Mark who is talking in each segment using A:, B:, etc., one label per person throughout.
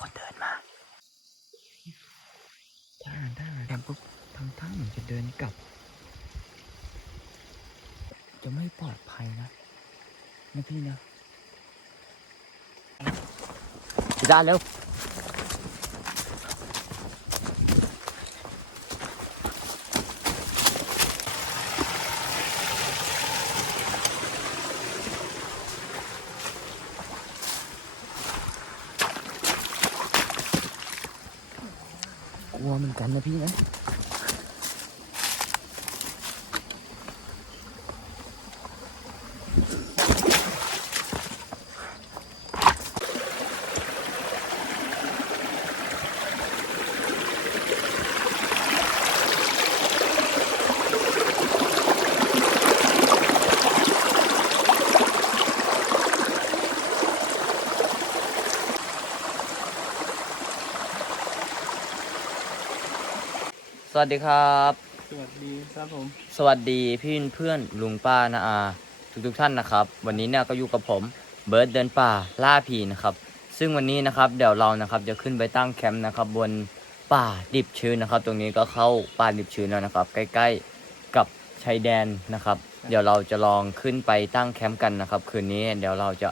A: คนเดินมาถ้าถ้าแอมปุ๊บทำท่าเหมือนจะเดินกลับ จะไม่ปลอดภัยนะนะพี่นะพี่ด้านเร็ว กันนะพี่นะ วัสดีครับ
B: สวัสดีครับผม
A: สวัสดีพี่เพื่อนลุงป้านาอาทุกทุกๆท่านนะครับ วันนี้เนี่ยก็อยู่กับผมเบิร์ดเดินป่าล่าผีนะครับ ซึ่งวันนี้นะครับเดี๋ยวเรานะครับจะขึ้นไปตั้งแคมป์นะครับบนป่าดิบชื้นนะครับ ตรงนี้ก็เข้าป่าดิบชื้นแล้วนะครับ ใกล้ๆกับชายแดนนะครับ เดี๋ยวเราจะลองขึ้นไปตั้งแคมป์กันนะครับ คืนนี้เดี๋ยวเราจะ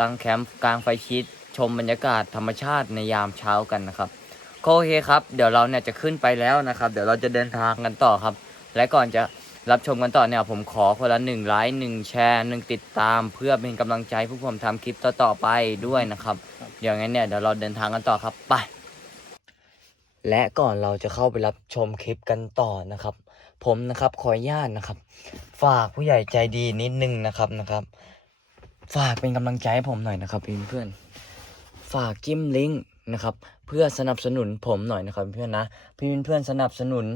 A: ตั้งแคมป์กลางไฟชิดชมบรรยากาศธรรมชาติในยามเช้ากันนะครับ ก็โอเคครับ เดี๋ยวเราเนี่ยจะขึ้นไปแล้วนะครับ เดี๋ยวเราจะเดินทางกันต่อครับ และก่อนจะรับชมกันต่อเนี่ยผมขอคนละหนึ่งไลค์หนึ่งแชร์หนึ่งติดตาม เพื่อเป็นกำลังใจผู้ผมทำคลิปต่อๆไปด้วยนะครับเดี๋ยวงั้นเนี่ยเดี๋ยวเราเดินทางกันต่อครับไปและก่อนเราจะเข้าไปรับชมคลิปกันต่อนะครับ ผมนะครับขออนุญาตนะครับ ฝากผู้ใหญ่ใจดีนิดนึงนะครับนะครับ ฝากเป็นกำลังใจให้ผมหน่อยนะครับเพื่อนๆฝากจิ้มลิงก์นะครับ เพื่อสนับสนุนผมหน่อยนะครับเพื่อนนะพี่เพื่อนสนับสนุน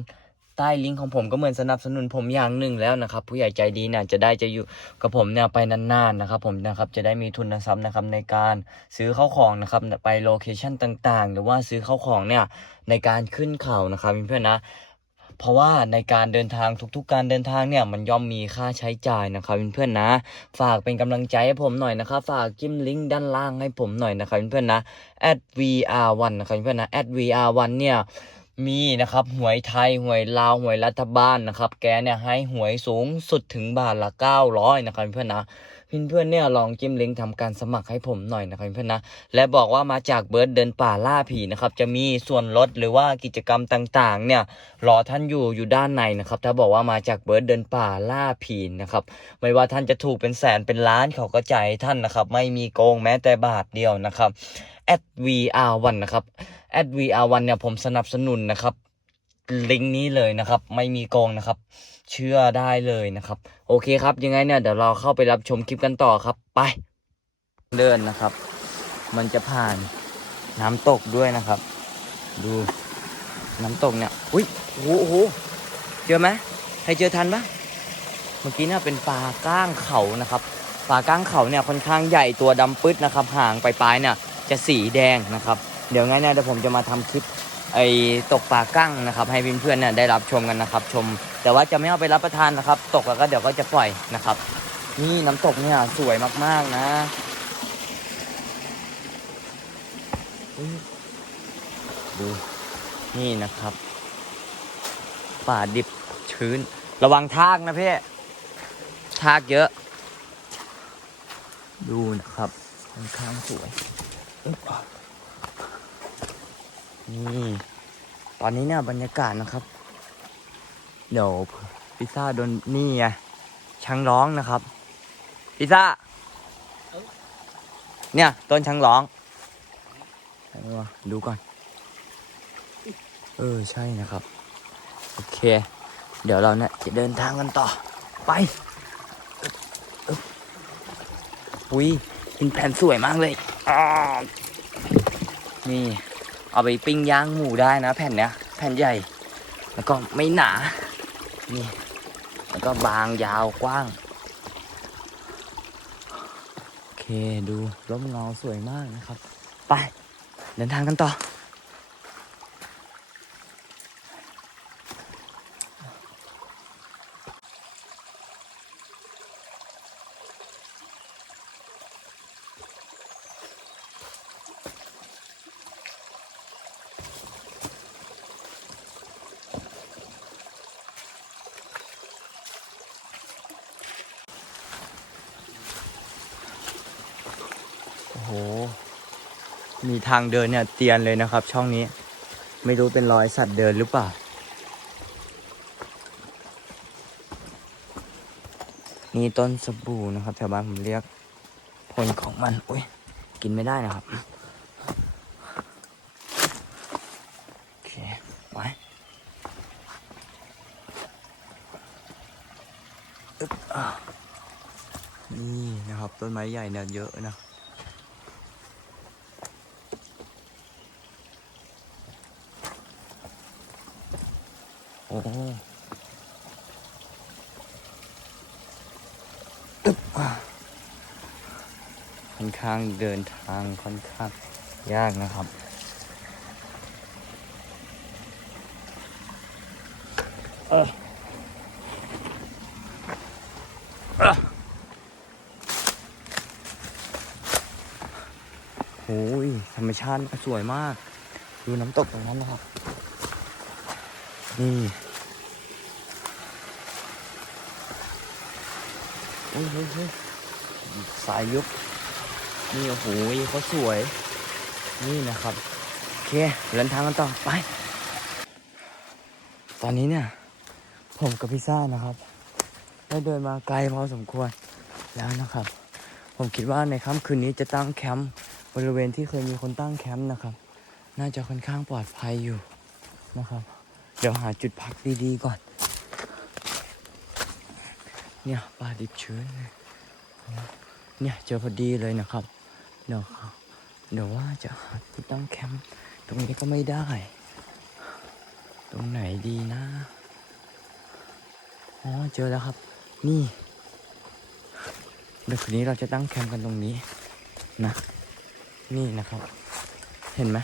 A: ใต้ลิงก์ของผมก็เหมือนสนับสนุนผมอย่างหนึ่งแล้วนะครับ ผู้ใหญ่ใจดีเนี่ยจะได้จะอยู่กับผมเนี่ยไปนานๆนะครับ ผมนะครับจะได้มีทุนทรัพย์นะครับในการซื้อเข้าของนะครับไปโลเคชันต่างๆ หรือว่าซื้อเข้าของเนี่ยในการขึ้นเขานะครับเพื่อนๆนะ เพราะว่าในการเดินทางทุกๆ การเดินทางเนี่ยมันย่อมมีค่าใช้จ่ายนะครับเพื่อนๆนะ ฝากเป็นกำลังใจให้ผมหน่อยนะครับฝากจิ้มลิงก์ด้านล่างให้ผมหน่อยนะครับเพื่อนๆนะ @vr1 นะครับเพื่อนๆนะ @vr1 เนี่ยมีนะครับหวยไทยหวยลาวหวยรัฐบาลนะครับ แกเนี่ยให้หวยสูงสุดถึงบาทละ900นะครับเพื่อนๆนะ เพื่อนๆเนี่ยลองจิ้มลิงก์ทำการสมัครให้ผมหน่อยนะครับเพื่อนๆนะและบอกว่ามาจากเบิร์ดเดินป่าล่าผีนะครับจะมีส่วนลดหรือว่ากิจกรรมต่างๆ เนี่ยรอท่านอยู่อยู่ด้านในนะครับถ้าบอกว่ามาจากเบิร์ดเดินป่าล่าผีนะครับไม่ว่าท่านจะถูกเป็นแสนเป็นล้านเขาก็จ่ายให้ท่านนะครับไม่มีโกงแม้แต่บาทเดียวนะครับ @vr1 นะครับ @vr1 เนี่ยผมสนับสนุนนะครับลิงก์นี้เลยนะครับ ไม่มีโกงนะครับ เชื่อได้เลยนะครับ โอเคครับ ยังไงเนี่ยเดี๋ยวเราเข้าไปรับชมคลิปกันต่อครับ ไป เดินนะครับ มันจะผ่านน้ำตกด้วยนะครับ ดูน้ำตกเนี่ยอุ้ยโอ้โหโหเจอไหมใครเจอทันปะเมื่อกี้เนี่ยเป็นปลาก้างเขานะครับปลาก้างเขาเนี่ยค่อนข้างใหญ่ตัวดำปึ๊ดนะครับห่างไปปลายๆเนี่ยจะสีแดงนะครับ เดี๋ยวงั้นเนี่ยเดี๋ยวผมจะมาทำคลิป ไอ้ตกปลากั้งนะครับ ให้เพื่อนๆเนี่ยได้รับชมกันนะครับ ชม แต่ว่าจะไม่เอาไปรับประทานนะครับ ตกแล้วก็เดี๋ยวก็จะปล่อยนะครับ นี่น้ำตกเนี่ยสวยมากๆนะดูนี่นะครับ ป่าดิบชื้น ระวังทากนะพี่ทากเยอะ ดูนะครับค่อนข้างสวยอ นี่ตอนนี้เนี่ยบรรยากาศนะครับ เดี๋ยวพิซซ่าโดนนี่ไงช้างร้องนะครับ พิซซ่า เนี่ยต้นช้างร้องดูก่อน เออใช่นะครับ โอเค เดี๋ยวเราเนี่ยจะเดินทางกันต่อ ไปอ,อ,อุ้ยเป็นแผ่นสวยมากเลยอ้านี่ เอาไปปิ้งย่างหมูได้นะ แผ่นเนี้ยแผ่นใหญ่ แล้วก็ไม่หนา นี่ แล้วก็บางยาวกว้าง โอเคดูร่มเงาสวยมากนะครับ ไป เดินทางกันต่อางเดินเนี่ยเตียนเลยนะครับ ช่องนี้ ไม่รู้เป็นรอยสัตว์เดินหรือเปล่า นี่ต้นสบู่นะครับแถวบ้านผมเรียกผลของมันอุ้ยกินไม่ได้นะครับโอเคไว้นี่นะครับต้นไม้ใหญ่เนี่ยเยอะนะ โอ้อึ๊บค่อนข้างเดินทางค่อนข้างยากนะครับเออเออโอ้ยธรรมชาติสวยมาก ดูน้ำตกตรงนั้นนะครับ นี่โอ้ยเฮ้ยเฮ้ยสายยุบนี่โอ้โหเขาสวย นี่นะครับโอเคเดินทางกันต่อไป ตอนนี้เนี่ย ผมกับพี่ซ่านะครับ ได้เดินมาไกลพอสมควรแล้วนะครับ ผมคิดว่าในค่ำคืนนี้จะตั้งแคมป์บริเวณที่เคยมีคนตั้งแคมป์นะครับ น่าจะค่อนข้างปลอดภัยอยู่นะครับ เดี๋ยวหาจุดพักดีๆก่อน เนี่ยป่าดิบชื้นเลยเนี่ยเจอพอดีเลยนะครับเดี๋ยวเดี๋ยวว่าจะหาที่ตั้งแคมป์ตรงนี้ก็ไม่ได้ ตรงไหนดีนะอ๋อเจอแล้วครับ นี่เดี๋ยวคืนนี้เราจะตั้งแคมป์กันตรงนี้นะ นี่นะครับ เห็นไหม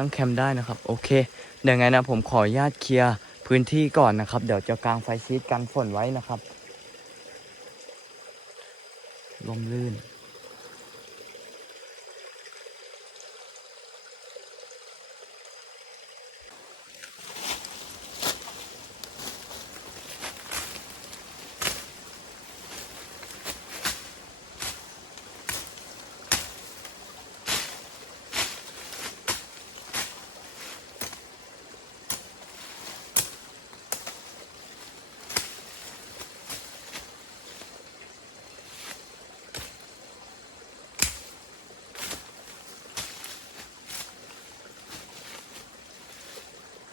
A: ตั้งแคมป์ได้นะครับ โอเคเดี๋ยวไงนะผมขออนุญาตเคลียร์พื้นที่ก่อนนะครับ เดี๋ยวจะกางไฟชีตกันฝนไว้นะครับลมลื่น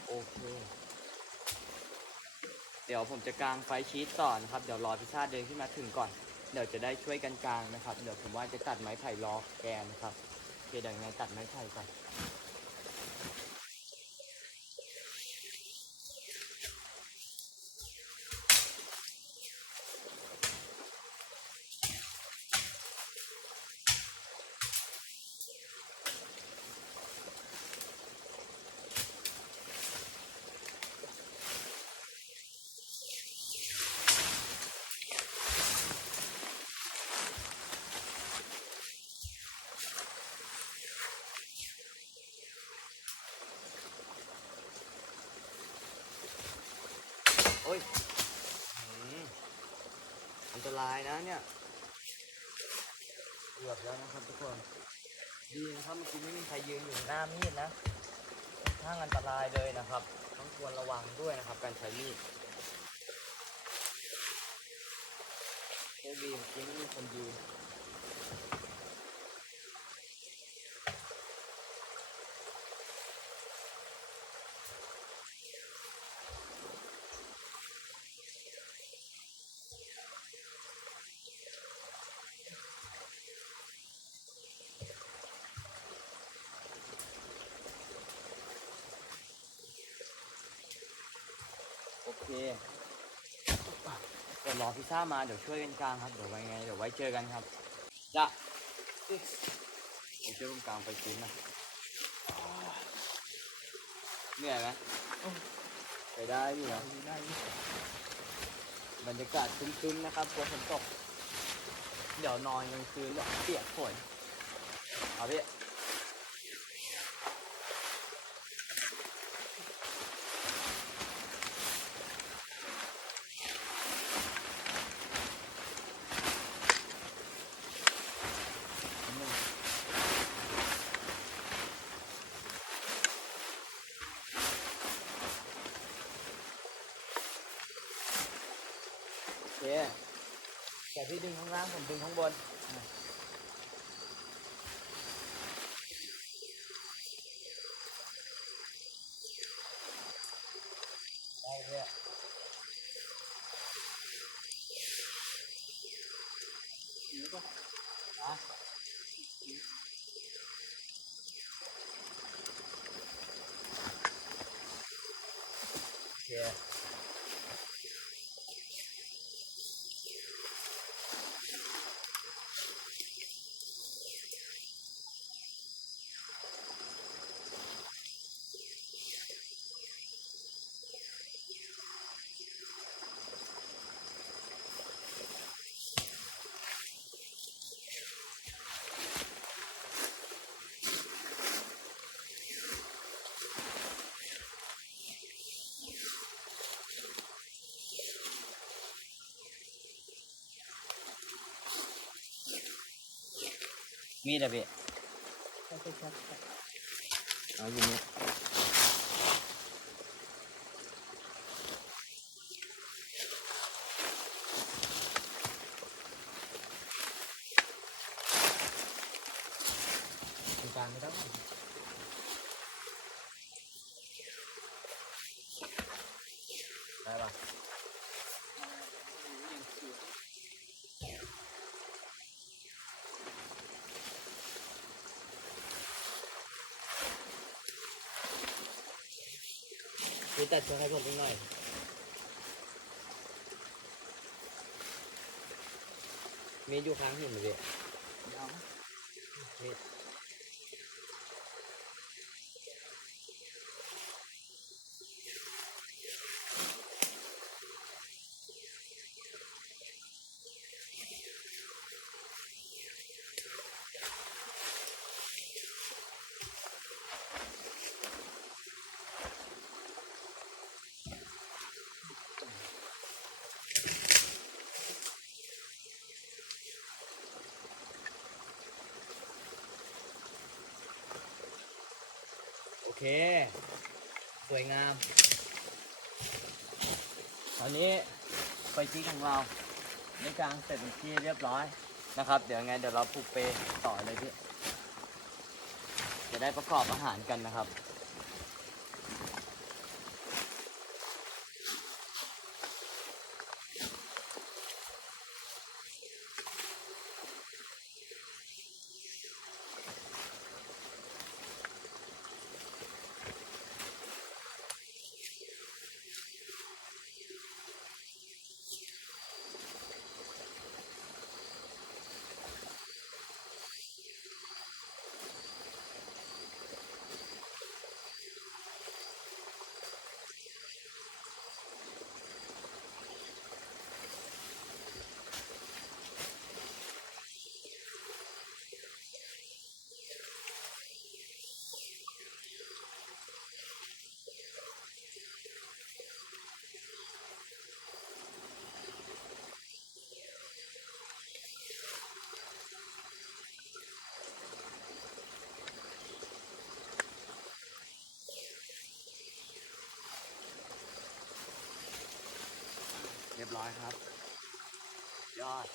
A: โอเค เดี๋ยวผมจะกางไฟชีสต่อนะครับ เดี๋ยวรอพิซซ่าเดินขึ้นมาถึงก่อน เดี๋ยวจะได้ช่วยกันกางนะครับ เดี๋ยวผมว่าจะตัดไม้ไผ่รอแกนนะครับโอเคเดี๋ยวยังไงตัดไม้ไผ่ก่อน โอ้ยอืมอันตรายนะเนี่ยเกือบแล้วนะครับทุกคน ดีนะครับเมื่อกี้ไม่มีใครยืนอยู่หน้ามีดนะค่อนข้างอันตรายเลยนะครับ ต้องควรระวังด้วยนะครับ การใช้มีดโชคดีเมื่อกี้ไม่มีคนยืน เคเดี๋ยวรอพิซซ่ามาเดี๋ยวช่วยกันกลางครับเดี๋ยวไว้ไงเดี๋ยวไว้เจอกันครับจ้ะเดี๋ยวช่วยกันกลางไปกินนะเหนื่อยไหมไปได้อยู่นะบรรยากาศคึ้มๆนะครับกลัวฝนตก เดี๋ยวนอนกลางคืนเดี๋ยวเปียกฝนเอาพี่ แต่ พี่ดึงข้างล่างผมดึงข้างบน มีดอะพี่เอาอยู่นี่ตรงกลางไม่ต้องได้ปะ พี่ตัดเชือกให้ผมอีกหน่อยมีอยู่ค้างหินเลย เค สวยงาม ตอนนี้ไปที่ของเราในกลางเสร็จเป็นที่เรียบร้อยนะครับ เดี๋ยวไงเดี๋ยวเราปลูกเปต่อเลยพี่ จะได้ประกอบอาหารกันนะครับ รียบร้อยครับ ยอด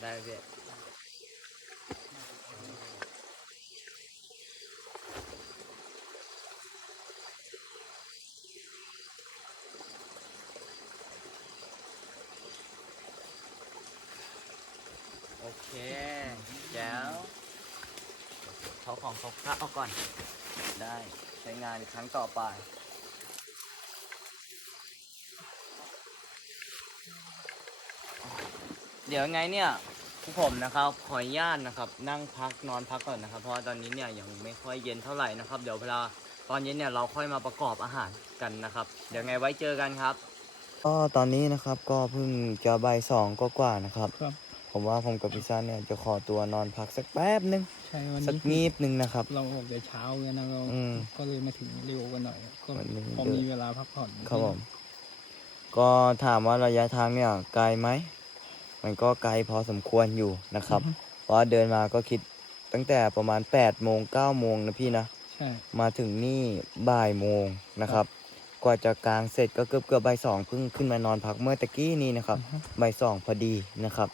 A: ได้พี่โอเคแจ๋ว เขาของเขาพระเอาก่อน ได้ใช้งานครั้งต่อไป เดี๋ยวไงเนี่ยพวกผมนะครับขออนุญาตนะครับ นั่งพักนอนพักก่อนนะครับ เพราะว่าตอนนี้เนี่ยยังไม่ค่อยเย็นเท่าไหร่นะครับ เดี๋ยวเวลาตอนเย็นเนี่ยเราค่อยมาประกอบอาหารกันนะครับ เดี๋ยวไงไว้เจอกันครับ ก็ตอนนี้นะครับก็เพิ่งจะบ่ายสองก็กว่านะครับ
B: ครับ
A: ผมว่าผมกับพิซซ่าเนี่ยจะขอตัวนอนพักสักแป๊บนึง
B: ใช่วัน
A: สัก
B: นี้
A: งีบนึงนะครับ
B: เราออกแต่เช้ากันนะเรา
A: อืม
B: ก็เลยมาถึงเร็วกันหน่อย ก็
A: วันนี้
B: พอ
A: เดิน
B: มีเวลาพักผ่อน
A: ครับผมก็ถามว่าระยะทางเนี่ยไกลไหม มันก็ไกลพอสมควรอยู่นะครับ เพราะว่าเดินมาก็คิดตั้งแต่ประมาณ8ปดโมงเก้าโมงนะพี่นะ
B: ใช่
A: มาถึงนี่บ่ายโมงนะครับ กว่าจะกลางเสร็จก็เกือบเกือบบ่ายสองเพิ่งขึ้นมานอนพักเมื่อตะกี้นี้นะครับ
B: อือฮึ
A: บ่ายสองพอดีนะครับ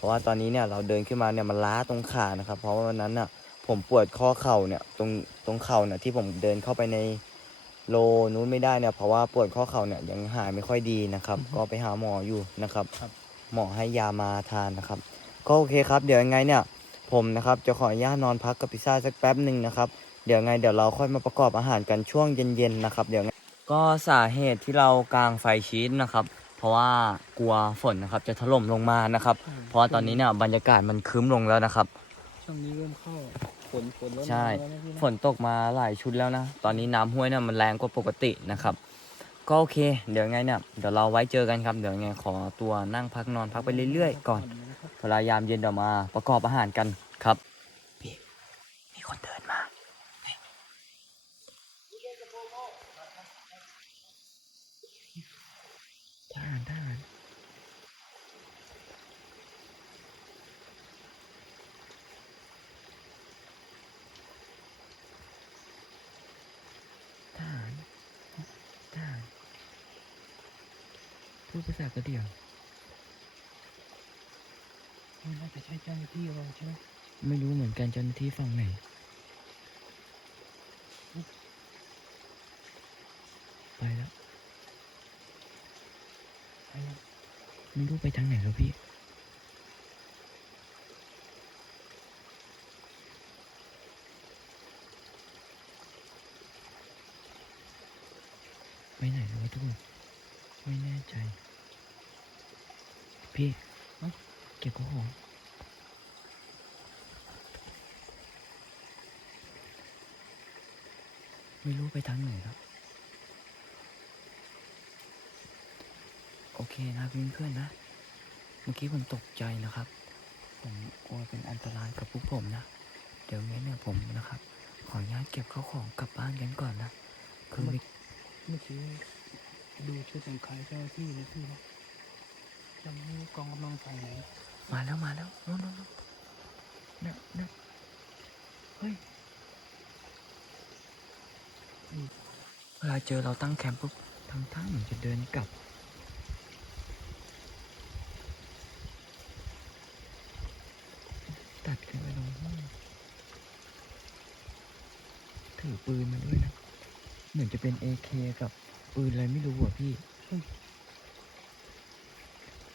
A: เพราะว่าตอนนี้เนี่ยเราเดินขึ้นมาเนี่ยมันล้าตรงขานะครับ เพราะว่าวันนั้นน่ะผมปวดข้อเข่าเนี่ยตรงตรงเข่าเนี่ยที่ผมเดินเข้าไปในโลนู้นไม่ได้เนี่ยเพราะว่าปวดข้อเข่าเนี่ยยังหายไม่ค่อยดีนะครับ ก็ไปหาหมออยู่นะครับ
B: ครับ
A: หมอให้ยามาทานนะครับ ก็โอเคครับเดี๋ยวยังไงเนี่ยผมนะครับจะขออนุญาตนอนพักกับพิซซ่าสักแป๊บหนึ่งนะครับเดี๋ยวไงเดี๋ยวเราค่อยมาประกอบอาหารกันช่วงเย็นๆนะครับ เดี๋ยวไงก็สาเหตุที่เรากางไฟชีสนะครับ เพราะว่ากลัวฝนนะครับ จะถล่มลงมานะครับ เพราะว่าตอนนี้เนี่ยบรรยากาศมันครึ้มลงแล้วนะครับ
B: ช่วงนี้เริ่มเข้าฝนฝนลด
A: ใช่
B: น้ำแล้วนะพี่นะ
A: ฝนตกมาหลายชุดแล้วนะ ตอนนี้น้ำห้วยเนี่ยมันแรงกว่าปกตินะครับ ก็โอเค เดี๋ยวไงเนี่ย เดี๋ยวเราไว้เจอกันครับ เดี๋ยวไงขอตัวนั่งพักนอนพักไปเรื่อยๆก่อน
B: นะครับ
A: เวลายามเย็นเดี๋ยวมาประกอบอาหารกันครับ พี่มีคนเดินมาทหารทหารทหารทหาร พูดภาษากะเหรี่ยง
B: นี่น่าจะใช่เจ้าหน้าที่เราใช่ไหม
A: ไม่รู้เหมือนกันเจ้าหน้าที่ฝั่งไหนไปแล้ว
B: ใช่ครับ
A: ไม่รู้ไปทางไหนแล้วพี่ไปไหนแล้ววะทุกคน พี่เก็บของไม่รู้ไปทางไหนแล้วโอเคนะเพื่อนๆนะ เมื่อกี้ผมตกใจนะครับ ผมกลัวเป็นอันตรายกับพวกผมนะ เดี๋ยวงั้เนี่ยผมนะครับ ขออนุญาตเก็บข้าวของกลับบ้านกันก่อนนะ คือ
B: เมื่อกี้ดูชุดแต่งกายเจ้าหน้าที่นะพี่นะ จำไม่กองกำลังฝั่งไหน
A: มาแล้วมาแล้วโน่นโน่นโน่นนั่นนั่นเฮ้ยเวลาเจอเราตั้งแคมป์ปุ๊บทำท่าเหมือนจะเดินกลับตัดกันไปตรงห้องถือปืนมาด้วยนะ เหมือนจะเป็น AK กับปืนอะไรไม่รู้อะพี่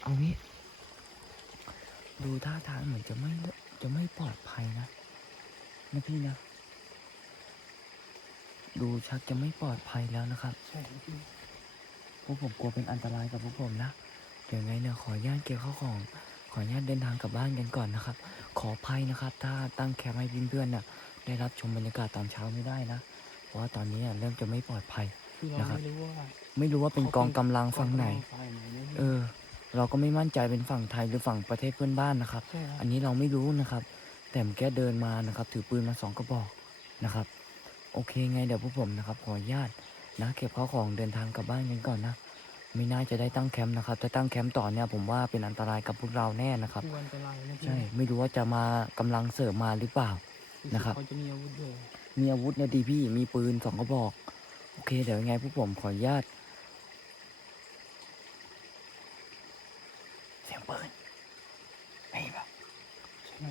A: เฮ้ยเอางี้ ดูท่าทางเหมือนจะไม่จะไม่ปลอดภัยนะนะพี่นะ ดูชักจะไม่ปลอดภัยแล้วนะครับ
B: ใช่ครับพี่
A: พวกผมกลัวเป็นอันตรายกับพวกผมนะเดี๋ยวไงเนี่ยขออนุญาตเก็บข้าวของ ขออนุญาตเดินทางกลับบ้านกันก่อนนะครับ ขออภัยนะครับ ถ้าตั้งแคมป์ให้เพื่อนๆเนี่ยได้รับชมบรรยากาศตอนเช้าไม่ได้นะ เพราะว่าตอนนี้เนี่ยเริ่มจะไม่ปลอดภัย
B: คือเรา
A: นะครับ
B: ไม่รู้ว่า
A: ไม่รู้ว่าเป็นกองกำลังฝั่งไหน
B: กองกำลัฝ่ายไหนนะพี่
A: เออ เราก็ไม่มั่นใจเป็นฝั่งไทยหรือฝั่งประเทศเพื่อนบ้านนะครับ
B: ใช่ครับ
A: อันนี้เราไม่รู้นะครับ แต่เมอแค่เดินมานะครับ ถือปืนมาสองกระบอกนะครับ โอเคไงเดี๋ยวพวกผมนะครับ ขออนุญาตนะเก็บข้าวของเดินทางกลับบ้านกันก่อนนะ ไม่น่าจะได้ตั้งแคมป์นะครับถ้าตั้งแคมป์ต่อเนี่ยผมว่าเป็นอันตรายกับพวกเราแน่นะครับ
B: คืออันตรายนะพี่
A: ใช่ ไม่รู้ว่าจะมากำลังเสริมมาหรือเปล่า
B: สึก
A: นะครับ
B: เขาจะมีอาวุธด้วย
A: มีอาวุธนะดีพี่ มีปืนสองกระบอก โอเค เดี๋ยวยังไงพวกผมขออนุญาต เสียงปืนไม่แบบ
B: ใช่ไหม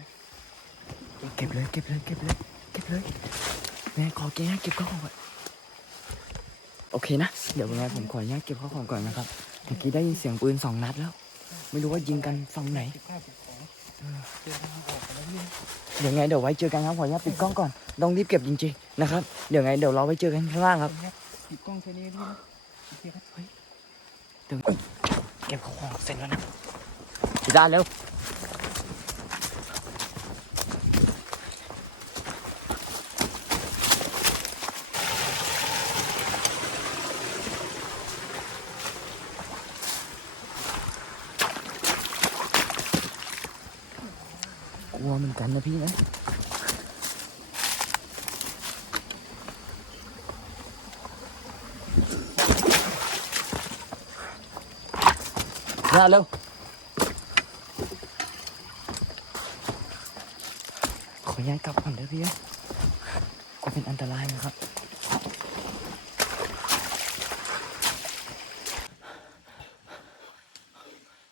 A: เก็บเลยเก็บเลยเก็บเลยเก็บเลยแม่ขอเก็บเก็บข้าวของก่อนโอเคนะ เดี๋ยวยังไงผมขออนุญาตเก็บข้าวของก่อนนะครับเมื่อกี้ได้ยินเสียงปืนสองนัดแล้ว ไม่รู้ว่ายิงกันฝั่งไหน
B: เจอทางออกกันแล้วพี่
A: เดี๋ยวไงเดี๋ยวไว้เจอกันครับขออนุญาตปิดกล้องก่อนต้องรีบเก็บจริงๆนะครับเดี๋ยวไงเดี๋ยวเราไว้เจอกันข้างล่างครับ
B: ติดกล้องแค่นี้พี่นะเคครับเฮ้ย
A: เดี๋ยวเก็บของเสร็จแล้วนะพี่ด้านเร็ว กันนะพี่นะ ra lâu ขออนุออนุญาตกลับก่อนเด้อพี่ก็เป็นอันตรายนะครับ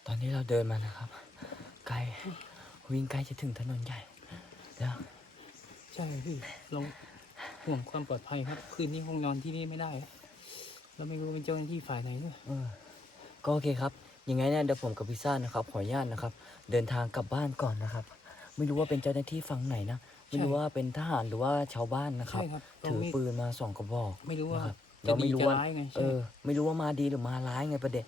A: ตอนนี้เราเดินมานะครับ ไกล วิ่งใกล้จะถึงถนนใหญ่แล้ว
B: ใช่พี่เราห่วงความปลอดภัยครับ คืนนี้คงนอนที่นี่ไม่ได้ เราไม่รู้เป็นเจ้าหน้าที่ฝ่ายไหนด้วย
A: เออก็โอเคครับยังไงเนี่ยเดี๋ยวผมกับพิซซ่านะครับขออนุญาตนะครับ เดินทางกลับบ้านก่อนนะครับ ไม่รู้ว่าเป็นเจ้าหน้าที่ฝั่งไหนนะไม่รู้ว่าเป็นทหารหรือว่าชาวบ้านนะครับ
B: ใช่ครับเรา
A: ถือ
B: ไม่
A: ปืนมาสองกระบอก
B: ไม่รู้ว่า
A: นะครับ
B: จะ
A: เรา
B: ดี
A: ไม่รู้
B: จะ
A: ว่า
B: ร้ายไง
A: เอ
B: ใช่
A: อไม่รู้ว่ามาดีหรือมาร้ายไงประเด็น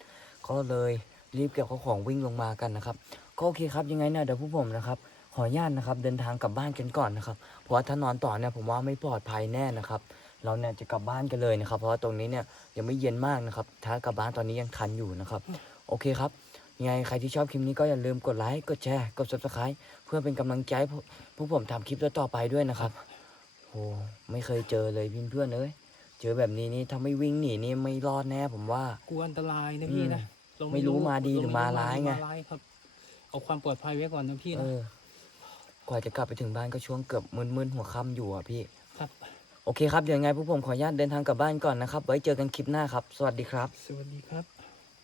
A: ก็เลยรีบเก็บข้าวของวิ่งลงมากันนะครับ ก็โอเคครับยังไงเนี่ยเดี๋ยวพวกผมนะครับขออนุญาตนะครับเดินทางกลับบ้านกันก่อนนะครับ เพราะว่าถ้านอนต่อเนี่ยผมว่าไม่ปลอดภัยแน่นะครับ เราเนี่ยจะกลับบ้านกันเลยนะครับ เพราะว่าตรงนี้เนี่ยยังไม่เย็นมากนะครับ ถ้ากลับบ้านตอนนี้ยังทันอยู่นะครับ โอเคครับยังไงใครที่ชอบคลิปนี้ก็อย่าลืมกดไลค์กดแชร์กด subscribe เพื่อเป็นกำลังใจให้พวกพวกผมทำคลิปต่อๆไปด้วยนะครับโอ้ไม่เคยเจอเลยเพื่อนๆเอ้ยเจอแบบนี้นี่ถ้าไม่วิ่งหนีนี่ไม่รอดแน่ผมว่า
B: กลัวอันตรายนะพี่นะเไม่
A: รู้มาดีหรือมาร้ายไง
B: เมครับเอาความปลอดภัยไว้ก่อนนะพี่
A: เอ
B: นะ
A: อ กว่าจะกลับไปถึงบ้านก็ช่วงเกือบมึนๆหัวค่ำอยู่อะพี่
B: ครับ
A: โอเคครับเดี๋ยวยังไงพวกผมขออนุญาตเดินทางกลับบ้านก่อนนะครับ ไว้เจอกันคลิปหน้าครับ สวัสดีครับ
B: สวัสดีครับ